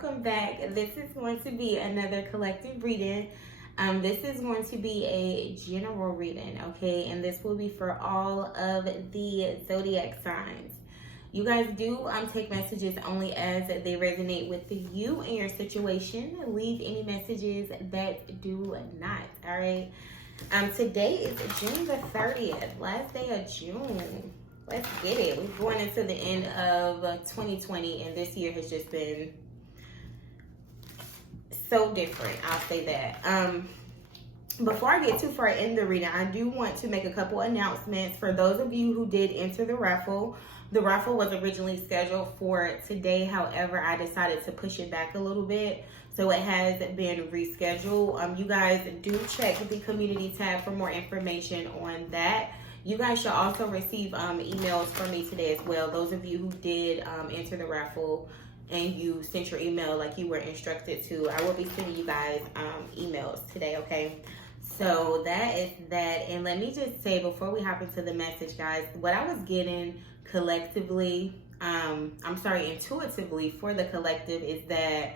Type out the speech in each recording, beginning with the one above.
welcome back. This is going to be another collective reading. This is going to be a general reading, okay? And this will be for all of the zodiac signs. You guys do take messages only as they resonate with you and your situation. Leave any messages that do not, all right? Today is June the 30th, last day of June. Let's get it. We're going into the end of 2020, and this year has just been so different. I'll say that. Before I get too far in the reading, I do want to make a couple announcements for those of you who did enter the raffle. The raffle was originally scheduled for today. However, I decided to push it back a little bit. So it has been rescheduled. You guys do check the community tab for more information on that. You guys should also receive emails from me today as well. Those of you who did enter the raffle and you sent your email like you were instructed to, I will be sending you guys emails today, okay? So that is that. And let me just say before we hop into the message, guys, what I was getting collectively, intuitively for the collective is that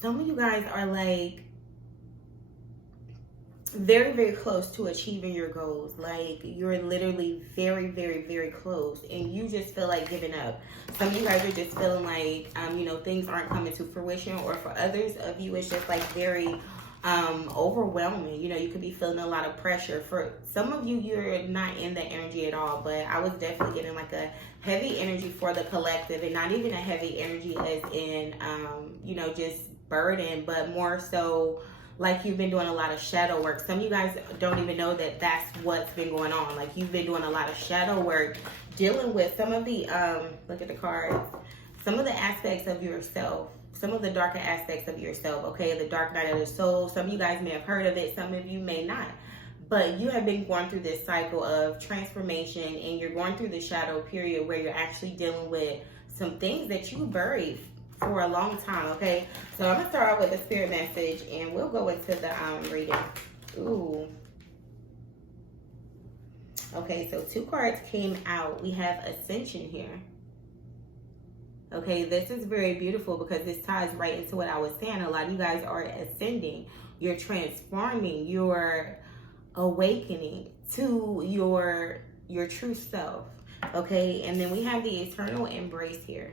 some of you guys are like very, very close to achieving your goals. Like you're literally very, very, very close and you just feel like giving up. Some of you guys are just feeling like, things aren't coming to fruition, or for others of you, it's just like very overwhelming. You could be feeling a lot of pressure. For some of you, you're not in that energy at all, but I was definitely getting like a heavy energy for the collective, and not even a heavy energy as in, just burden, but more so like you've been doing a lot of shadow work. Some of you guys don't even know that that's what's been going on. Like you've been doing a lot of shadow work, dealing with some of the, look at the cards, some of the aspects of yourself, some of the darker aspects of yourself, okay? The dark night of the soul. Some of you guys may have heard of it, some of you may not. But you have been going through this cycle of transformation, and you're going through the shadow period where you're actually dealing with some things that you buried for a long time, okay? So I'm gonna start out with a spirit message and we'll go into the reading. Ooh. Okay, so 2 cards came out. We have Ascension here. Okay, this is very beautiful because this ties right into what I was saying. A lot of you guys are ascending. You're transforming. You're awakening to your true self. Okay, and then we have the Eternal Embrace here.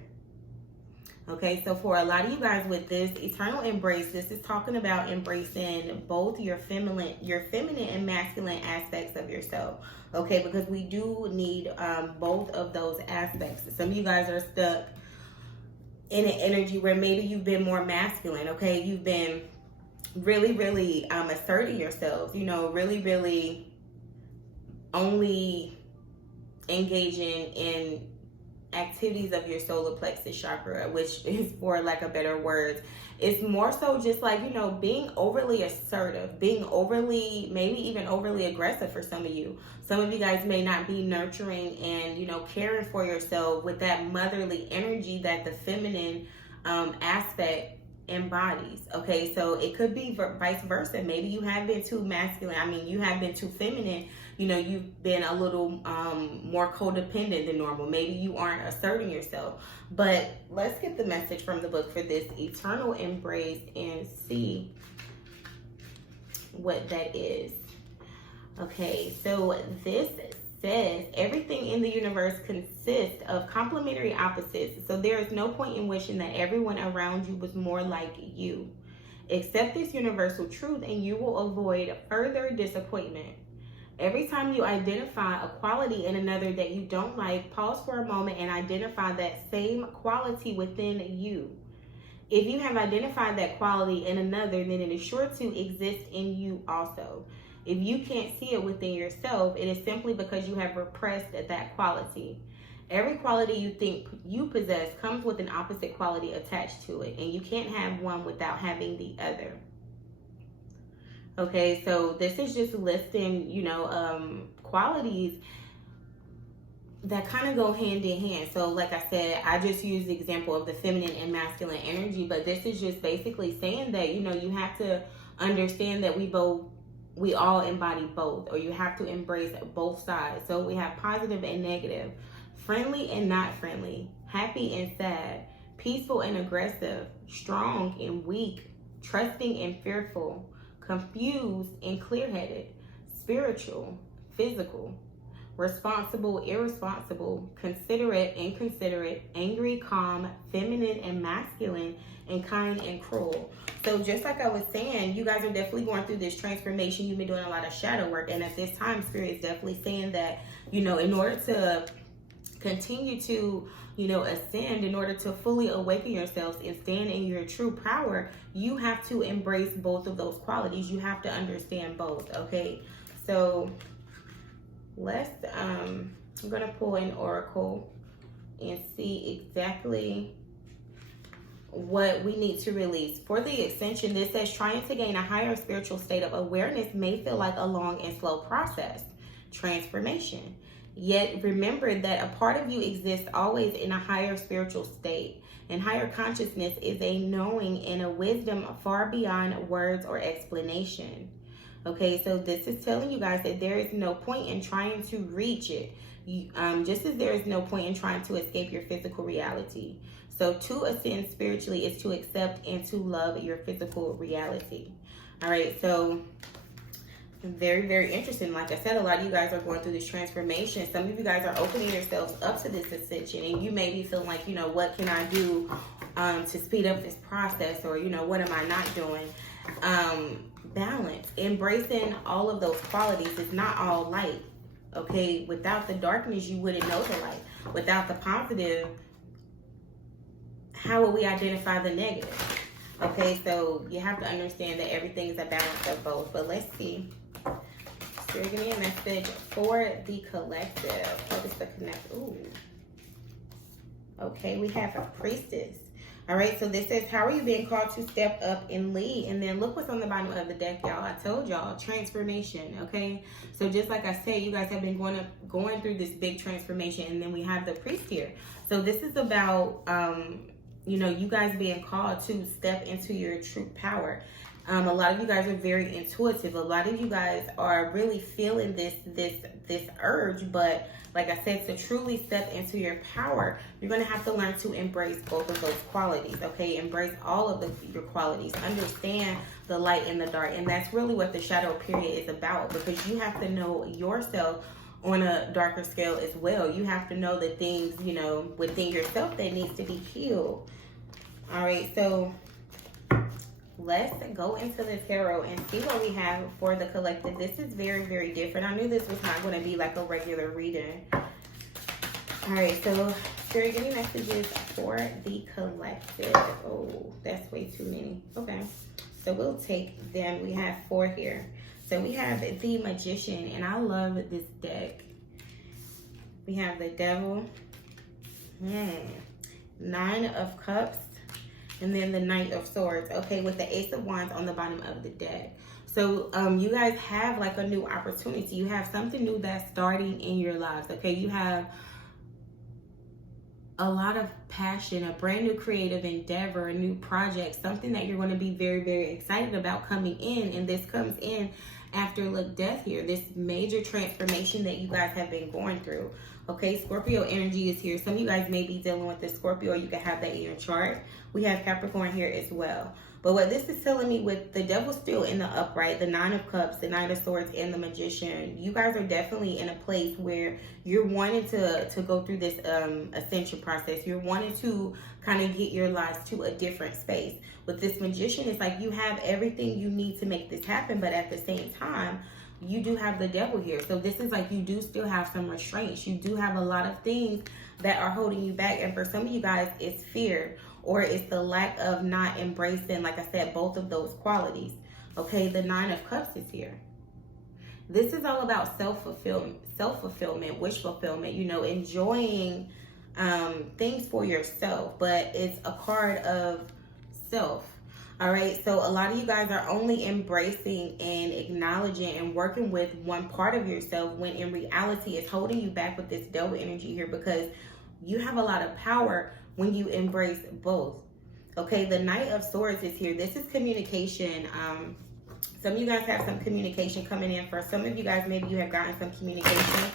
Okay, so for a lot of you guys with this eternal embrace, this is talking about embracing both your feminine and masculine aspects of yourself. Okay, because we do need both of those aspects. Some of you guys are stuck in an energy where maybe you've been more masculine. Okay, you've been really, really asserting yourselves. Really, really only engaging in activities of your solar plexus chakra, which is, for lack of better words, it's more so just like, being overly assertive, being overly, maybe even overly aggressive for some of you. Some of you guys may not be nurturing and, caring for yourself with that motherly energy that the feminine aspect embodies. Okay, so it could be vice versa. Maybe you have been too masculine. You have been too feminine. You've been a little more codependent than normal. Maybe you aren't asserting yourself. But let's get the message from the book for this eternal embrace and see what that is. Okay, so this says everything in the universe consists of complementary opposites. So there is no point in wishing that everyone around you was more like you. Accept this universal truth and you will avoid further disappointment. Every time you identify a quality in another that you don't like, pause for a moment and identify that same quality within you. If you have identified that quality in another, then it is sure to exist in you also. If you can't see it within yourself, it is simply because you have repressed that quality. Every quality you think you possess comes with an opposite quality attached to it, and you can't have one without having the other. Okay, so this is just listing, qualities that kind of go hand in hand. So like I said, I just used the example of the feminine and masculine energy, but this is just basically saying that, you have to understand that we all embody both, or you have to embrace both sides. So we have positive and negative, friendly and not friendly, happy and sad, peaceful and aggressive, strong and weak, trusting and fearful, confused and clear-headed, spiritual, physical, responsible, irresponsible, considerate, inconsiderate, angry, calm, feminine and masculine, and kind and cruel. So just like I was saying, you guys are definitely going through this transformation. You've been doing a lot of shadow work, and at this time, Spirit is definitely saying that, you know, in order to continue to, you know, ascend, in order to fully awaken yourselves and stand in your true power, you have to embrace both of those qualities. You have to understand both, okay? So let's, I'm gonna pull an oracle and see exactly what we need to release. For the ascension, this says trying to gain a higher spiritual state of awareness may feel like a long and slow process. Transformation. Yet remember that a part of you exists always in a higher spiritual state. And higher consciousness is a knowing and a wisdom far beyond words or explanation. Okay, so this is telling you guys that there is no point in trying to reach it. Just as there is no point in trying to escape your physical reality. So to ascend spiritually is to accept and to love your physical reality. All right, so very, very interesting. Like I said, a lot of you guys are going through this transformation. Some of you guys are opening yourselves up to this ascension, and you may be feeling like, you know, what can I do to speed up this process, or, you know, what am I not doing? Balance, embracing all of those qualities. Is not all light. Okay, without the darkness, you wouldn't know the light. Without the positive, how would we identify the negative? Okay, so you have to understand that everything is a balance of both. But let's see. So you're giving me a message for the collective. What is the connect? Ooh. Okay, we have a priestess. All right, so this says, how are you being called to step up and lead? And then look what's on the bottom of the deck, y'all. I told y'all, transformation, okay? So just like I said, you guys have been going through this big transformation, and then we have the priest here. So this is about, you know, you guys being called to step into your true power. A lot of you guys are very intuitive. A lot of you guys are really feeling this urge, but like I said, to truly step into your power, you're going to have to learn to embrace both of those qualities, okay? Embrace all of your qualities. Understand the light and the dark. And that's really what the shadow period is about, because you have to know yourself on a darker scale as well. You have to know the things, you know, within yourself that needs to be healed. All right, so let's go into the tarot and see what we have for the collective. This is very, very different. I knew this was not going to be like a regular reading. All right, so Spirit, give me messages for the collective. Oh, that's way too many. Okay, so we'll take them. We have 4 here. So we have the Magician, and I love this deck. We have the Devil, 9 of Cups, and then the Knight of Swords, okay, with the Ace of Wands on the bottom of the deck. So you guys have like a new opportunity. You have something new that's starting in your lives, okay? You have a lot of passion, a brand new creative endeavor, a new project, something that you're going to be very, very excited about coming in. And this comes in after, look, death here, this major transformation that you guys have been going through. Okay, Scorpio energy is here. Some of you guys may be dealing with the Scorpio. You can have that in your chart. We have Capricorn here as well. But what this is telling me, with the Devil still in the upright, the 9 of Cups, the 9 of Swords, and the Magician, you guys are definitely in a place where you're wanting to go through this ascension process. You're wanting to kind of get your lives to a different space. With this Magician, it's like you have everything you need to make this happen, but at the same time, you do have the Devil here. So this is like you do still have some restraints. You do have a lot of things that are holding you back. And for some of you guys, it's fear, or it's the lack of not embracing, like I said, both of those qualities. Okay, the 9 of Cups is here. This is all about self-fulfillment, wish fulfillment, you know, enjoying things for yourself, but it's a card of self. All right, so a lot of you guys are only embracing and acknowledging and working with one part of yourself, when in reality it's holding you back with this Devil energy here, because you have a lot of power when you embrace both. Okay, the Knight of Swords is here. This is communication. Some of you guys have some communication coming in. For some of you guys, maybe you have gotten some communication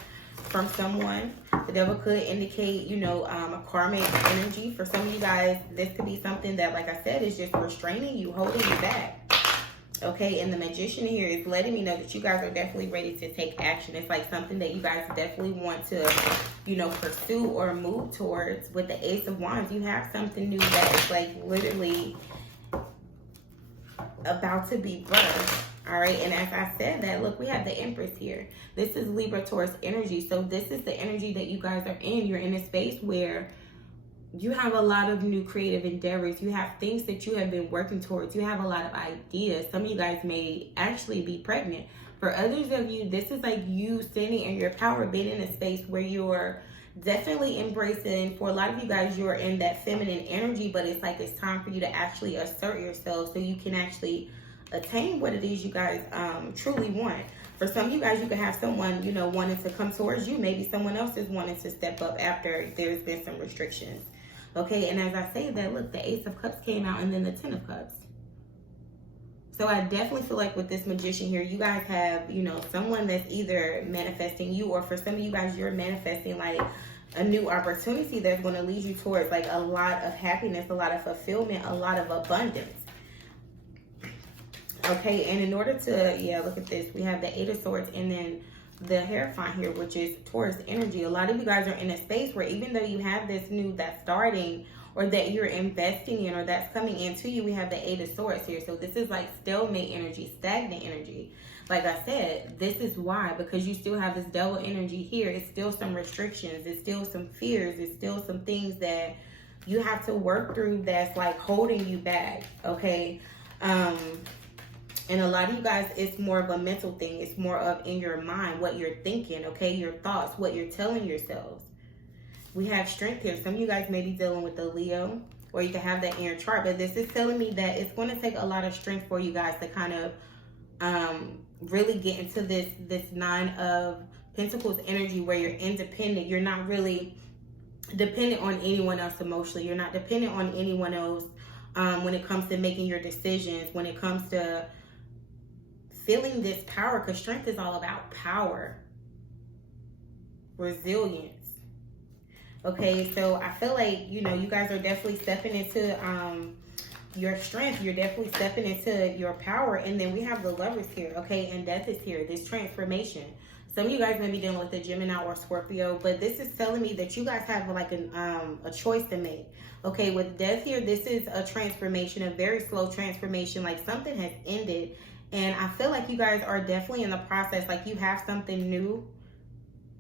from someone. The devil could indicate, you know, a karmic energy. For some of you guys, this could be something that, like I said, is just restraining you, holding you back. Okay, and the magician here is letting me know that you guys are definitely ready to take action. It's like something that you guys definitely want to, you know, pursue or move towards. With the Ace of Wands, you have something new that is like literally about to be birthed. All right, and as I said that, look, we have the Empress here. This is Libra Taurus energy. So this is the energy that you guys are in. You're in a space where you have a lot of new creative endeavors. You have things that you have been working towards. You have a lot of ideas. Some of you guys may actually be pregnant. For others of you, this is like you standing in your power, being in a space where you're definitely embracing. For a lot of you guys, you're in that feminine energy, but it's like it's time for you to actually assert yourself so you can actually attain what it is you guys truly want. For some of you guys, you could have someone, you know, wanting to come towards you. Maybe someone else is wanting to step up after there's been some restrictions. Okay, and as I say that, look, the Ace of Cups came out and then the Ten of Cups. So I definitely feel like with this magician here, you guys have, you know, someone that's either manifesting you, or for some of you guys, you're manifesting like a new opportunity that's going to lead you towards like a lot of happiness, a lot of fulfillment, a lot of abundance. Okay, and in order to, yeah, look at this. We have the Eight of Swords and then the Hierophant here, which is Taurus energy. A lot of you guys are in a space where even though you have this new that's starting or that you're investing in or that's coming into you, we have the Eight of Swords here. So this is like stalemate energy, stagnant energy. Like I said, this is why, because you still have this double energy here. It's still some restrictions. It's still some fears. It's still some things that you have to work through that's like holding you back, okay? And a lot of you guys, it's more of a mental thing. It's more of in your mind, what you're thinking, okay? Your thoughts, what you're telling yourselves. We have strength here. Some of you guys may be dealing with the Leo, or you can have that in your chart. But this is telling me that it's going to take a lot of strength for you guys to kind of really get into this Nine of Pentacles energy where you're independent. You're not really dependent on anyone else emotionally. You're not dependent on anyone else when it comes to making your decisions, when it comes to feeling this power, because strength is all about power, resilience. Okay, so I feel like, you know, you guys are definitely stepping into your strength. You're definitely stepping into your power. And then we have the Lovers here, okay, and Death is here, this transformation. Some of you guys may be dealing with a Gemini or Scorpio, but this is telling me that you guys have like a choice to make. Okay, with Death here, this is a transformation, a very slow transformation, like something has ended. And I feel like you guys are definitely in the process, like you have something new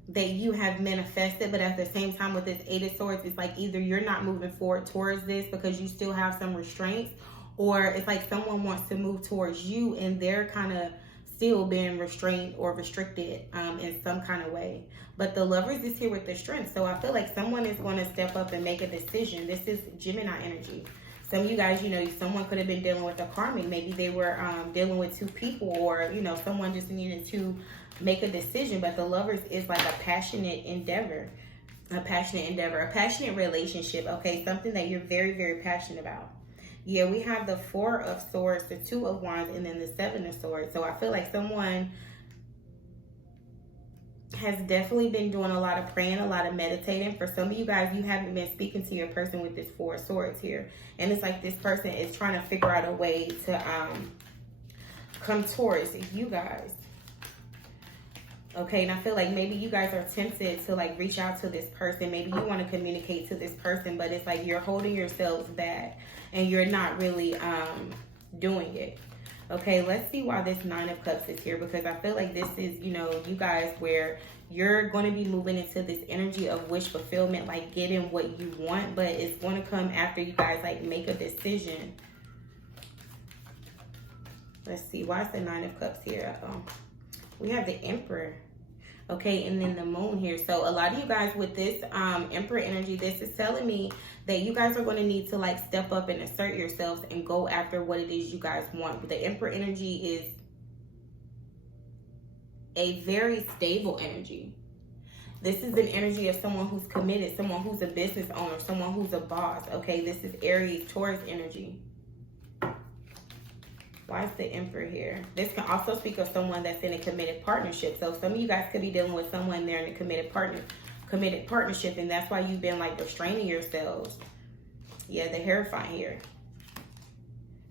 that you have manifested, but at the same time with this Eight of Swords, it's like either you're not moving forward towards this because you still have some restraints, or it's like someone wants to move towards you and they're kind of still being restrained or restricted in some kind of way. But the Lovers is here with the strength. So I feel like someone is going to step up and make a decision. This is Gemini energy. Some of you guys, you know, someone could have been dealing with a karmic. Maybe they were dealing with two people, or, you know, someone just needed to make a decision. But the Lovers is like a passionate endeavor, a passionate relationship, okay? Something that you're very, very passionate about. Yeah, we have the Four of Swords, the Two of Wands, and then the Seven of Swords. So I feel like someone has definitely been doing a lot of praying, a lot of meditating. For some of you guys, you haven't been speaking to your person with this Four of Swords here. And it's like this person is trying to figure out a way to come towards you guys. Okay, and I feel like maybe you guys are tempted to like reach out to this person. Maybe you want to communicate to this person, but it's like you're holding yourselves back and you're not really doing it. Okay, let's see why this Nine of Cups is here, because I feel like this is, you know, you guys where you're going to be moving into this energy of wish fulfillment, like getting what you want, but it's going to come after you guys like make a decision. Let's see, why is the Nine of Cups here? We have the Emperor. Okay, and then the Moon here. So a lot of you guys with this Emperor energy, this is telling me that you guys are going to need to like step up and assert yourselves and go after what it is you guys want. The Emperor energy is a very stable energy. This is an energy of someone who's committed, someone who's a business owner, someone who's a boss. Okay, this is Aries, Taurus energy. Why is the Emperor here? This can also speak of someone that's in a committed partnership. So some of you guys could be dealing with someone there in a committed partnership, and that's why you've been like restraining yourselves. Yeah, the Hierophant here.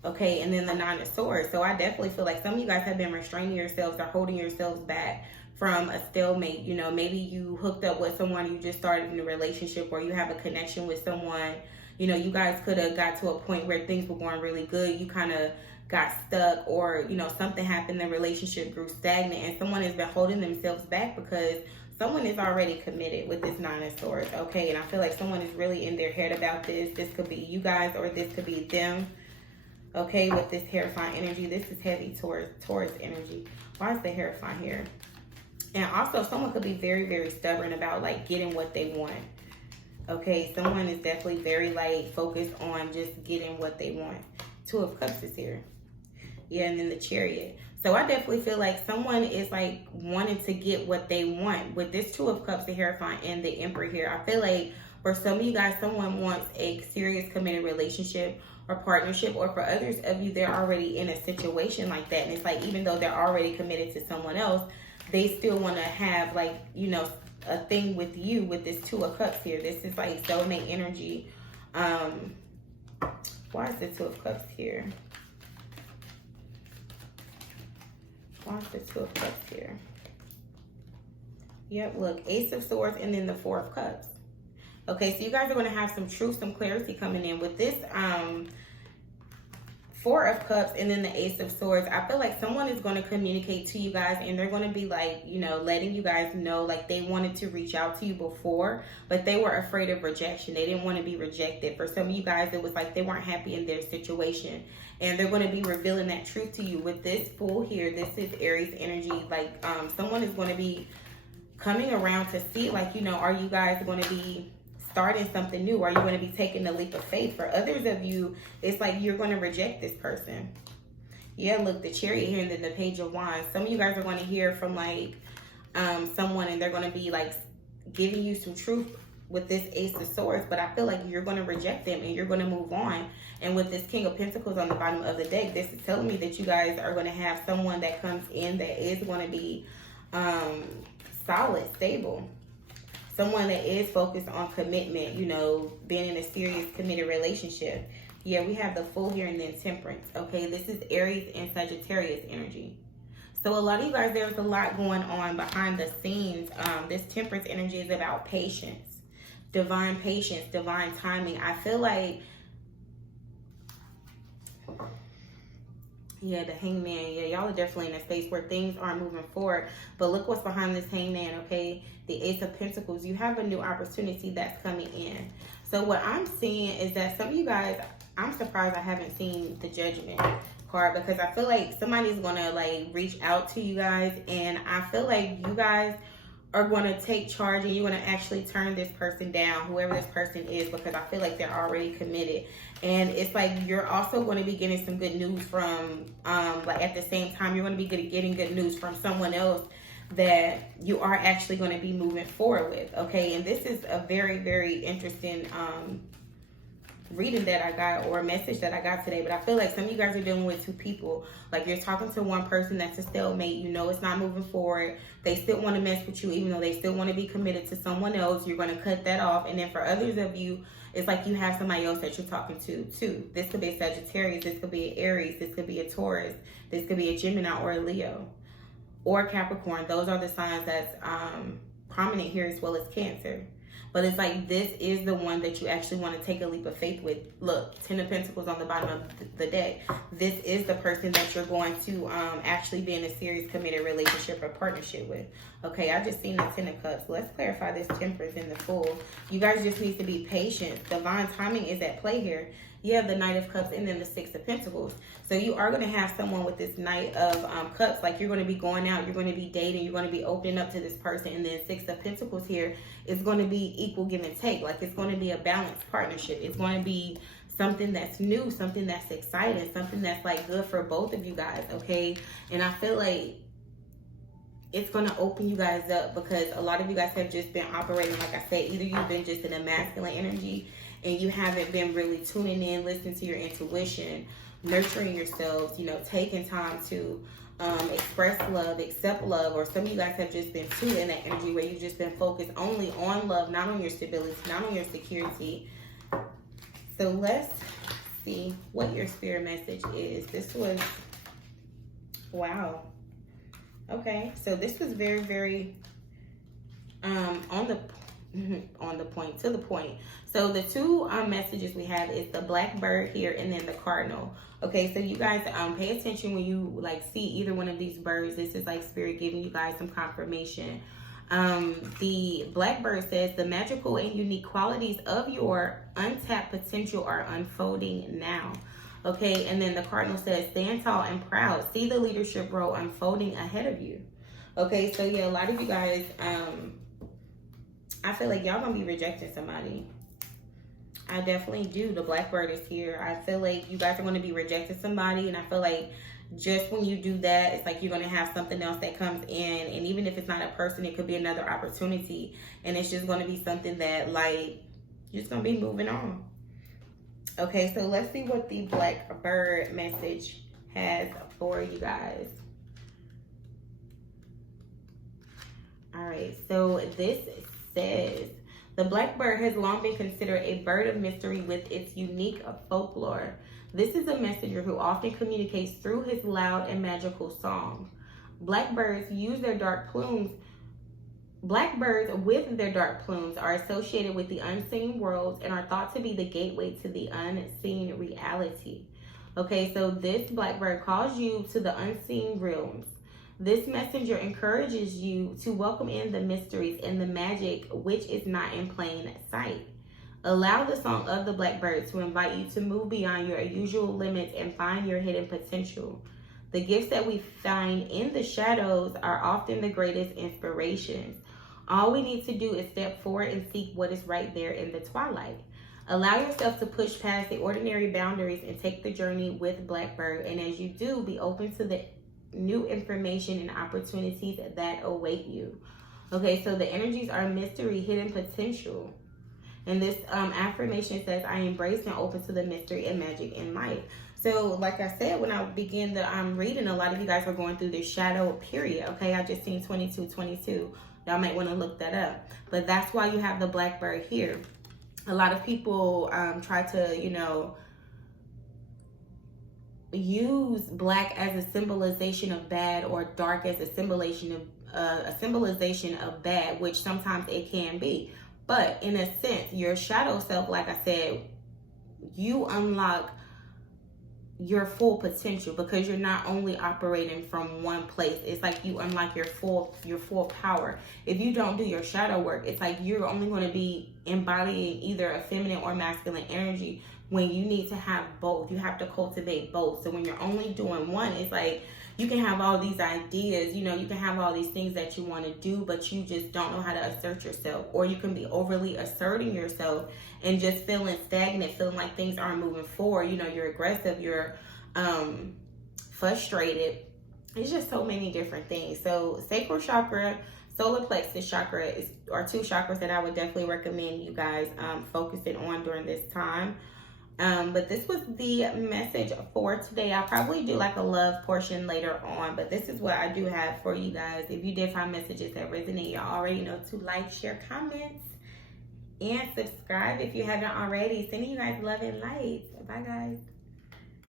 Okay, and then the Nine of Swords. So I definitely feel like some of you guys have been restraining yourselves or holding yourselves back from a stalemate. You know, maybe you hooked up with someone, you just started in a relationship, or you have a connection with someone. You know, you guys could have got to a point where things were going really good. You kind of got stuck, or, you know, something happened, the relationship grew stagnant, and someone has been holding themselves back because someone is already committed with this Nine of Swords, okay? And I feel like someone is really in their head about this. This could be you guys, or this could be them, okay? With this Hierophant energy, this is heavy Taurus energy. Why is the Hierophant here? And also, someone could be very, very stubborn about, like, getting what they want, okay? Someone is definitely very, like, focused on just getting what they want. Two of Cups is here. Yeah, and then the Chariot. So I definitely feel like someone is like wanting to get what they want. With this Two of Cups, the Hierophant, and the Emperor here, I feel like for some of you guys, someone wants a serious committed relationship or partnership, or for others of you, they're already in a situation like that. And it's like, even though they're already committed to someone else, they still want to have, like, you know, a thing with you with this Two of Cups here. This is like soulmate energy. Why is the Two of Cups here? Why is the Two of Cups here? Yep, look, Ace of Swords, and then the Four of Cups. Okay, so you guys are going to have some truth, some clarity coming in with this Four of Cups and then the Ace of Swords. I feel like someone is going to communicate to you guys, and they're going to be like, you know, letting you guys know, like, they wanted to reach out to you before, but they were afraid of rejection. They didn't want to be rejected. For some of you guys, it was like they weren't happy in their situation, and they're going to be revealing that truth to you with this Fool here. This is Aries energy. Like, someone is going to be coming around to see, like, you know, are you guys going to be starting something new? Are you going to be taking a leap of faith? For others of you, it's like you're going to reject this person. Yeah, look, the Chariot here, and then the Page of Wands. Some of you guys are going to hear from, like, someone, and they're going to be, like, giving you some truth with this Ace of Swords, but I feel like you're going to reject them, and you're going to move on. And with this King of Pentacles on the bottom of the deck, this is telling me that you guys are going to have someone that comes in that is going to be solid, stable. Someone that is focused on commitment, you know, being in a serious committed relationship. Yeah, we have the Fool here, and then Temperance. Okay, this is Aries and Sagittarius energy. So a lot of you guys, there's a lot going on behind the scenes. This Temperance energy is about patience, divine timing. I feel like, yeah, the Hangman. Yeah, y'all are definitely in a space where things aren't moving forward. But look what's behind this Hangman, okay? The Ace of Pentacles. You have a new opportunity that's coming in. So what I'm seeing is that some of you guys, I'm surprised I haven't seen the Judgment card, because I feel like somebody's going to, like, reach out to you guys. And I feel like you guys are going to take charge, and you're going to actually turn this person down, whoever this person is, because I feel like they're already committed. And it's like you're also going to be getting some good news from, like, at the same time, you're going to be getting good news from someone else that you are actually going to be moving forward with, okay? And this is a very, very interesting reading that I got, or a message that I got today. But I feel like some of you guys are dealing with two people. Like, you're talking to one person that's a stalemate. You know it's not moving forward. They still want to mess with you, even though they still want to be committed to someone else. You're going to cut that off. And then for others of you, it's like you have somebody else that you're talking to too. This could be a Sagittarius, this could be an Aries, this could be a Taurus, this could be a Gemini or a Leo or Capricorn. Those are the signs that's prominent here, as well as Cancer. But it's like this is the one that you actually want to take a leap of faith with. Look, Ten of Pentacles on the bottom of the deck. This is the person that you're going to actually be in a serious committed relationship or partnership with. Okay, I just seen the Ten of Cups. Let's clarify this Temperance and the Fool. You guys just need to be patient. Divine timing is at play here. You have the Knight of Cups and then the Six of Pentacles. So you are going to have someone with this Knight of Cups. Like, you're going to be going out, you're going to be dating, you're going to be opening up to this person. And then Six of Pentacles here is going to be equal give and take. Like, it's going to be a balanced partnership. It's going to be something that's new, something that's exciting, something that's, like, good for both of you guys, okay? And I feel like it's going to open you guys up, because a lot of you guys have just been operating, like I said, either you've been just in a masculine energy and you haven't been really tuning in, listening to your intuition, nurturing yourselves, you know, taking time to express love, accept love, or some of you guys have just been too in that energy where you've just been focused only on love, not on your stability, not on your security. So let's see what your spirit message is. This was, wow. Okay, so this was very, very on the point, to the point. So the two messages we have is the blackbird here and then the cardinal. Okay, so you guys pay attention when you like see either one of these birds. This is like spirit giving you guys some confirmation. The blackbird says the magical and unique qualities of your untapped potential are unfolding now. Okay, and then the cardinal says stand tall and proud. See the leadership role unfolding ahead of you. Okay, so yeah, a lot of you guys, I feel like y'all gonna be rejecting somebody. I definitely do. The blackbird is here. I feel like you guys are going to be rejecting somebody, and I feel like just when you do that, it's like you're going to have something else that comes in, and even if it's not a person, it could be another opportunity, and it's just going to be something that like you're just going to be moving on. Okay, so let's see what the blackbird message has for you guys. All right, so this says, the blackbird has long been considered a bird of mystery with its unique folklore. This is a messenger who often communicates through his loud and magical song. Blackbirds with their dark plumes are associated with the unseen worlds and are thought to be the gateway to the unseen reality. Okay, so this blackbird calls you to the unseen realms. This messenger encourages you to welcome in the mysteries and the magic which is not in plain sight. Allow the song of the blackbird to invite you to move beyond your usual limits and find your hidden potential. The gifts that we find in the shadows are often the greatest inspirations. All we need to do is step forward and seek what is right there in the twilight. Allow yourself to push past the ordinary boundaries and take the journey with Blackbird. And as you do, be open to the new information and opportunities that await you. Okay, so the energies are mystery, hidden potential. And this affirmation says, I embrace and open to the mystery and magic in life. So like I said, when I began the reading, a lot of you guys were going through the shadow period. Okay, I just seen 2222. Y'all might want to look that up. But that's why you have the Blackbird here. A lot of people try to, use black as a symbolization of bad, or dark as a symbolization of bad, which sometimes it can be. But in a sense, your shadow self, like I said, you unlock your full potential because you're not only operating from one place. It's like you unlock your full power. If you don't do your shadow work, it's like you're only going to be embodying either a feminine or masculine energy, when you need to have both. You have to cultivate both. So when you're only doing one, it's like you can have all these ideas, you can have all these things that you want to do, but you just don't know how to assert yourself. Or you can be overly asserting yourself and just feeling stagnant, feeling like things aren't moving forward. You're aggressive, you're frustrated. It's just so many different things. So sacral chakra, solar plexus chakra are two chakras that I would definitely recommend you guys focusing on during this time. But this was the message for today. I'll probably do like a love portion later on, but this is what I do have for you guys. If you did find messages that resonate, y'all already know to like, share, comments, and subscribe if you haven't already. Sending you guys love and light. Bye, guys.